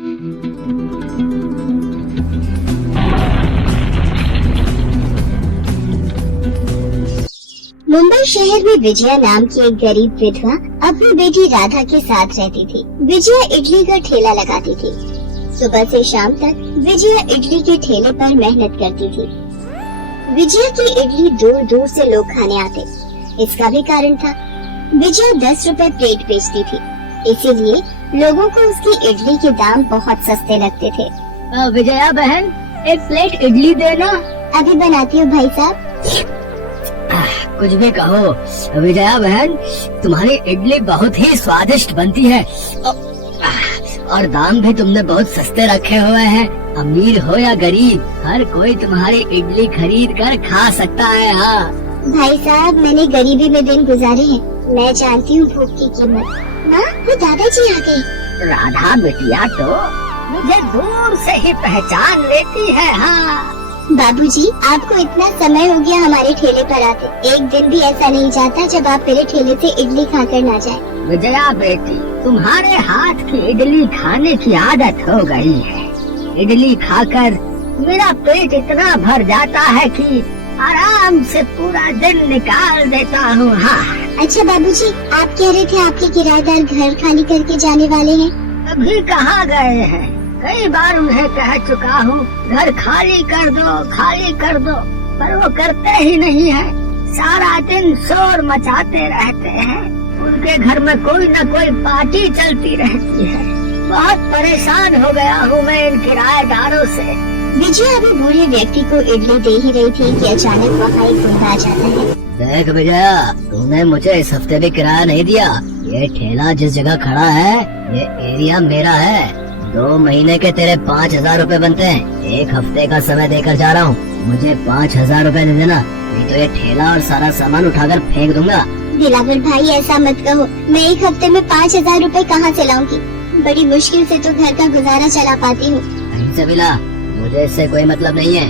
मुंबई शहर में विजया नाम की एक गरीब विधवा अपनी बेटी राधा के साथ रहती थी। विजया इडली का ठेला लगाती थी। सुबह से शाम तक विजया इडली के ठेले पर मेहनत करती थी। विजया की इडली दूर दूर से लोग खाने आते। इसका भी कारण था, विजया 10 रुपए प्लेट बेचती थी, इसीलिए लोगों को उसकी इडली के दाम बहुत सस्ते लगते थे। विजया बहन, एक प्लेट इडली देना। अभी बनाती हूँ भाई साहब। कुछ भी कहो विजया बहन, तुम्हारी इडली बहुत ही स्वादिष्ट बनती है और दाम भी तुमने बहुत सस्ते रखे हुए हैं। अमीर हो या गरीब, हर कोई तुम्हारी इडली खरीद कर खा सकता है। हाँ भाई साहब, मैंने गरीबी में दिन गुजारे हैं, मैं जानती हूँ भूख की कीमत। माँ, वो दादाजी आ गए। राधा बिटिया तो मुझे दूर से ही पहचान लेती है। हाँ बाबूजी, आपको इतना समय हो गया हमारे ठेले पर आते, एक दिन भी ऐसा नहीं जाता जब आप मेरे ठेले से इडली खाकर ना जाए। विजया बेटी, तुम्हारे हाथ की इडली खाने की आदत हो गई है। इडली खाकर मेरा पेट इतना भर जाता है कि आराम से पूरा दिन निकाल देता हूँ। हाँ अच्छा बाबूजी, आप कह रहे थे आपके किराएदार घर खाली करके जाने वाले हैं। अभी कहाँ गए हैं? कई बार उन्हें कह चुका हूँ घर खाली कर दो, पर वो करते ही नहीं है। सारा दिन शोर मचाते रहते हैं। उनके घर में कोई न कोई पार्टी चलती रहती है। बहुत परेशान हो गया हूँ मैं इन किराएदारों से। विजया अभी बूढ़े व्यक्ति को इडली दे ही रही थी कि अचानक वहाँ एक गुंडा आ जाता है। देख विजया, तूने मुझे इस हफ्ते भी किराया नहीं दिया। ये ठेला जिस जगह खड़ा है, ये एरिया मेरा है। 2 महीने के तेरे 5,000 रुपए बनते हैं। 1 हफ्ते का समय देकर जा रहा हूँ, मुझे 5,000 रुपए दे देना, नहीं तो ये ठेला और सारा सामान उठाकर फेंक दूंगा। दिलावर भाई, ऐसा मत कहो। मैं 1 हफ्ते में 5,000 रुपए कहाँ से लाऊंगी? बड़ी मुश्किल से तो घर का गुजारा चला पाती हूँ। नहीं सबिला, मुझे इससे कोई मतलब नहीं है।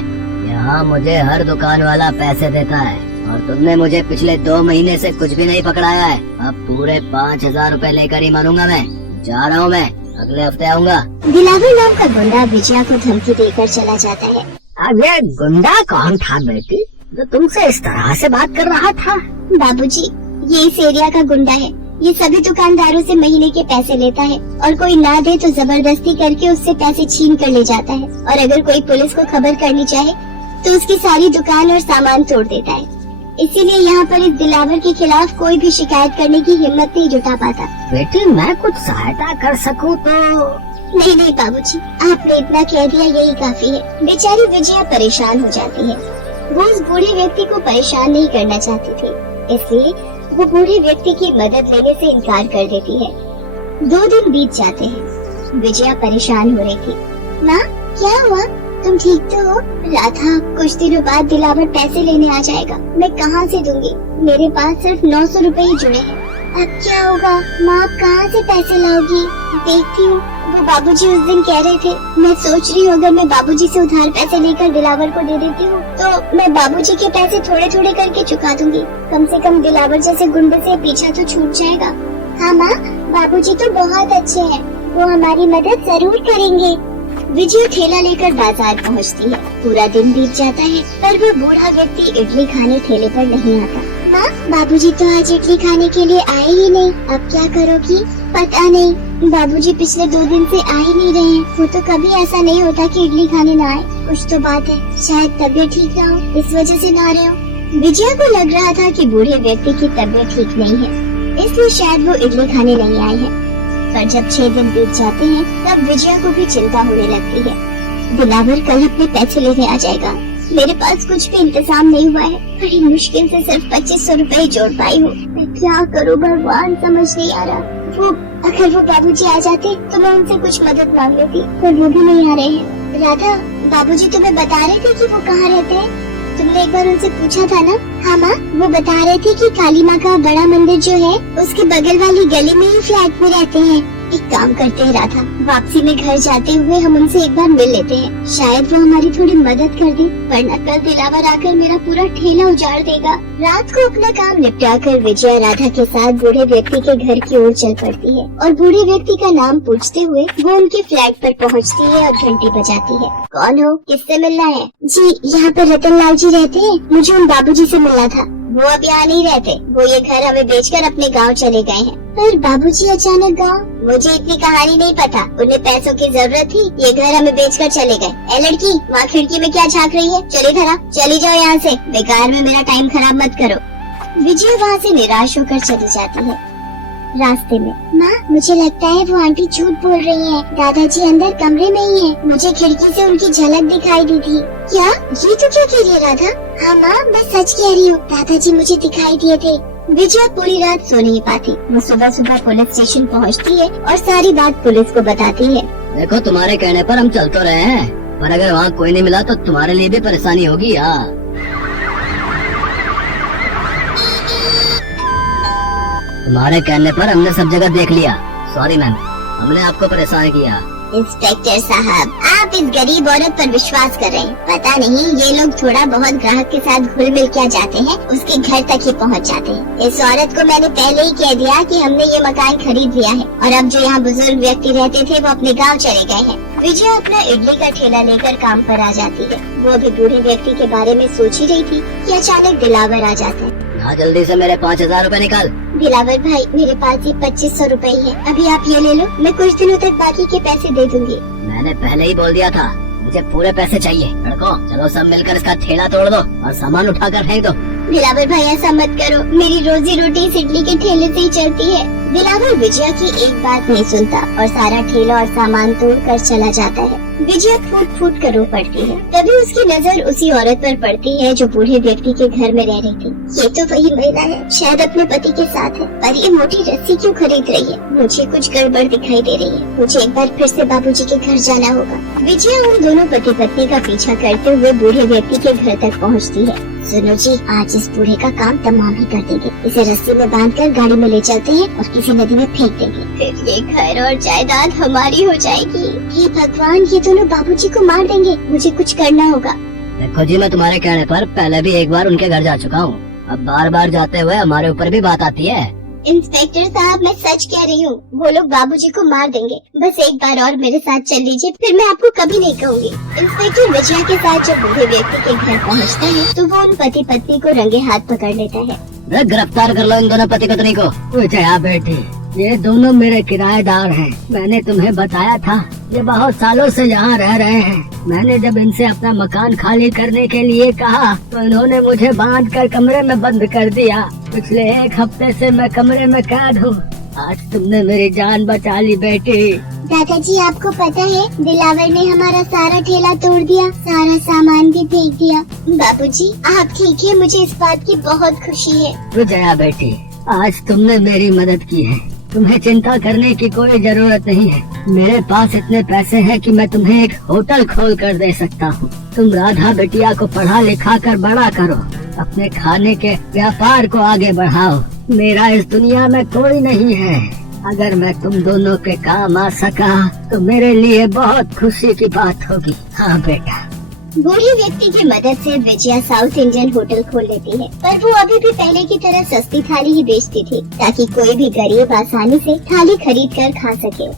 यहाँ मुझे हर दुकान वाला पैसे देता है और तुमने मुझे पिछले 2 महीने से कुछ भी नहीं पकड़ाया है। अब पूरे 5,000 रुपए लेकर ही मानूंगा मैं। जा रहा हूँ मैं, अगले हफ्ते आऊंगा। दिलावर नाम का गुंडा विजया को धमकी देकर चला जाता है। अब ये गुंडा कौन था बेटी, जो तुमसे इस तरह से बात कर रहा था? बाबूजी, ये इस एरिया का गुंडा है। ये सभी दुकानदारों से महीने के पैसे लेता है और कोई ना दे तो जबरदस्ती करके उससे पैसे छीन कर ले जाता है, और अगर कोई पुलिस को खबर करनी चाहे तो उसकी सारी दुकान और सामान तोड़ देता है। इसीलिए यहाँ पर इस दिलावर के खिलाफ कोई भी शिकायत करने की हिम्मत नहीं जुटा पाता। बेटी, मैं कुछ सहायता कर सकूं तो? नहीं बाबूजी, आपने इतना कह दिया यही काफी है। बेचारी विजया परेशान हो जाती है। वो उस बूढ़े व्यक्ति को परेशान नहीं करना चाहती थी, इसलिए वो बूढ़े व्यक्ति की मदद लेने से इनकार कर देती है। 2 दिन बीत जाते हैं। विजया परेशान हो रही थी। माँ, क्या हुआ? तुम ठीक तो हो? राधा, कुछ दिनों बाद दिलावर पैसे लेने आ जाएगा, मैं कहाँ से दूंगी? मेरे पास सिर्फ 900 रुपए ही जुड़े हैं। अब क्या होगा? माँ, कहाँ से पैसे लाओगी? देखती हूँ, वो बाबूजी उस दिन कह रहे थे। मैं सोच रही हूँ अगर मैं बाबूजी से उधार पैसे लेकर दिलावर को दे देती हूँ तो मैं बाबूजी के पैसे थोड़े थोड़े करके चुका दूंगी। कम से कम दिलावर जैसे गुंडे से पीछा तो छूट जाएगा। हाँ माँ, बाबूजी तो बहुत अच्छे हैं, वो हमारी मदद जरूर करेंगे। विजया ठेला लेकर बाजार पहुँचती है। पूरा दिन बीत जाता है पर वो बूढ़ा व्यक्ति इडली खाने ठेले पर नहीं आता। माँ, बाबूजी तो आज इडली खाने के लिए आए ही नहीं, अब क्या करोगी? पता नहीं, बाबूजी पिछले 2 दिन से आ ही नहीं रहे हैं। वो तो कभी ऐसा नहीं होता कि इडली खाने ना आए। कुछ तो बात है, शायद तबीयत ठीक ना हो, इस वजह से ना आ रहे हो। विजया को लग रहा था कि बूढ़े व्यक्ति की तबीयत ठीक नहीं है, इसलिए शायद वो इडली खाने नहीं आए हैं। पर जब 6 दिन बीत जाते हैं तब विजया को भी चिंता होने लगती है। दिलावर कल अपने पैसे लेने आ जाएगा, मेरे पास कुछ भी इंतजाम नहीं हुआ है। बड़ी मुश्किल से सिर्फ 2500 रुपए जोड़ पाई हूँ। मैं क्या करूँ भगवान, समझ नहीं आ रहा। अगर वो बाबूजी आ जाते तो मैं उनसे कुछ मदद मांग लेती, पर वो भी नहीं आ रहे हैं। राधा, बाबूजी तुम्हें बता रहे थे कि वो कहाँ रहते हैं? तुमने एक बार उनसे पूछा था ना? हाँ माँ, वो बता रहे थे कि काली माँ का बड़ा मंदिर जो है उसके बगल वाली गली में ही फ्लैट में रहते हैं। एक काम करते हैं राधा, वापसी में घर जाते हुए हम उनसे एक बार मिल लेते हैं, शायद वो हमारी थोड़ी मदद कर दे, वरना कल दिलावर आकर मेरा पूरा ठेला उजाड़ देगा। रात को अपना काम निपटा कर विजया राधा के साथ बूढ़े व्यक्ति के घर की ओर चल पड़ती है और बूढ़े व्यक्ति का नाम पूछते हुए वो उनके फ्लैट पर पहुंचती है और घंटी बजाती है। कौन हो, किससे मिलना है? जी, यहाँ पर रतन लाल जी रहते हैं, मुझे उन बाबूजी से मिलना था। वो अब यहाँ नहीं रहते, वो ये घर हमें बेचकर अपने गांव चले गए हैं। पर बाबूजी अचानक गांव? मुझे इतनी कहानी नहीं पता, उन्हें पैसों की जरूरत थी, ये घर हमें बेचकर चले गए। ए लड़की, वहाँ खिड़की में क्या झांक रही है? चली धरा, चली जाओ यहाँ से, बेकार में मेरा टाइम खराब मत करो। विजय वहाँ से निराश होकर चली जाती है। रास्ते में, माँ मुझे लगता है वो आंटी झूठ बोल रही है, दादाजी अंदर कमरे में ही है, मुझे खिड़की से उनकी झलक दिखाई दी थी। क्या? ये तो क्या कह रही है राधा? हाँ माँ, मैं सच कह रही हूँ, दादाजी मुझे दिखाई दिए थे। विजया पूरी रात सो नहीं पाती, वो सुबह सुबह पुलिस स्टेशन पहुँचती है और सारी बात पुलिस को बताती है। देखो, तुम्हारे कहने पर हम चल तो रहे हैं, पर अगर वहाँ कोई नहीं मिला तो तुम्हारे लिए भी परेशानी होगी। यार, तुम्हारे कहने पर हमने सब जगह देख लिया, सॉरी मैम, हमने आपको परेशान किया। इंस्पेक्टर साहब, आप इस गरीब औरत पर विश्वास कर रहे हैं। पता नहीं ये लोग थोड़ा बहुत ग्राहक के साथ घुल मिल क्या जाते हैं, उसके घर तक ही पहुंच जाते हैं। इस औरत को मैंने पहले ही कह दिया कि हमने ये मकान खरीद लिया है और अब जो यहाँ बुजुर्ग व्यक्ति रहते थे वो अपने गाँव चले गए हैं। विजया अपना इडली का ठेला लेकर काम पर आ जाती है। वो अभी बूढ़े व्यक्ति के बारे में सोच ही रही थी कि अचानक दिलावर आ जाता है। यहाँ जल्दी से मेरे 5000 रूपए निकाल। दिलावर भाई, मेरे पास ये 2500 रूपए है, अभी आप ये ले लो, मैं कुछ दिनों तक बाकी के पैसे दे दूंगी। मैंने पहले ही बोल दिया था, मुझे पूरे पैसे चाहिए। लड़कों, चलो सब मिलकर इसका ठेला तोड़ दो और सामान उठाकर फेंक दो। दिलावर भाई ऐसा मत करो, मेरी रोजी रोटी इस इडली के ठेले से ही चलती है। दिलावर विजया की एक बात नहीं सुनता और सारा ठेला और सामान तोड़ कर चला जाता है। विजया फूट फूट कर रो पड़ती है। तभी उसकी नजर उसी औरत पर पड़ती है जो बूढ़े व्यक्ति के घर में रह रही थी। ये तो वही महिला है, शायद अपने पति के साथ है, पर ये मोटी रस्सी क्यों खरीद रही है? मुझे कुछ गड़बड़ दिखाई दे रही है, मुझे एक बार फिर से बाबूजी के घर जाना होगा। विजया उन दोनों पति पत्नी का पीछा करते हुए बूढ़े व्यक्ति के घर तक पहुँचती है। सुनो जी, आज इस बूढ़े का काम तमाम ही कर देंगे। इसे रस्सी में बांधकर गाड़ी में ले चलते हैं और किसी नदी में फेंक देंगे, फिर ये घर और जायदाद हमारी हो जाएगी। हे भगवान, ये दोनों बाबूजी को मार देंगे, मुझे कुछ करना होगा। देखो जी, मैं तुम्हारे कहने पर पहले भी एक बार उनके घर जा चुका हूँ, अब बार बार जाते हुए हमारे ऊपर भी बात आती है। इंस्पेक्टर साहब, मैं सच कह रही हूँ, वो लोग बाबूजी को मार देंगे। बस एक बार और मेरे साथ चल लीजिए, फिर मैं आपको कभी नहीं कहूँगी। इंस्पेक्टर विजया के साथ जब बूढ़े व्यक्ति के घर पहुँचता है तो वो उन पति पत्नी को रंगे हाथ पकड़ लेता है। गिरफ्तार कर लो इन दोनों पति पत्नी को। विजया बेटी, ये दोनों मेरे किराएदार हैं। मैंने तुम्हें बताया था, ये बहुत सालों से यहाँ रह रहे हैं। मैंने जब इनसे अपना मकान खाली करने के लिए कहा तो इन्होंने मुझे बांधकर कमरे में बंद कर दिया। पिछले 1 हफ्ते से मैं कमरे में कैद हूँ। आज तुमने मेरी जान बचा ली बेटी। दादाजी, आपको पता है दिलावर ने हमारा सारा ठेला तोड़ दिया, सारा सामान भी फेंक दिया। बाबूजी, आप ठीक है, मुझे इस बात की बहुत खुशी है। विजया बेटी, आज तुमने मेरी मदद की है, तुम्हें चिंता करने की कोई जरूरत नहीं है। मेरे पास इतने पैसे हैं कि मैं तुम्हें एक होटल खोल कर दे सकता हूँ। तुम राधा बेटिया को पढ़ा लिखा कर बड़ा करो, अपने खाने के व्यापार को आगे बढ़ाओ। मेरा इस दुनिया में कोई नहीं है। अगर मैं तुम दोनों के काम आ सका तो मेरे लिए बहुत खुशी की बात होगी। हाँ बेटा। बूढ़े व्यक्ति की मदद से विजया साउथ इंडियन होटल खोल लेती है, पर वो अभी भी पहले की तरह सस्ती थाली ही बेचती थी ताकि कोई भी गरीब आसानी से थाली खरीद कर खा सके।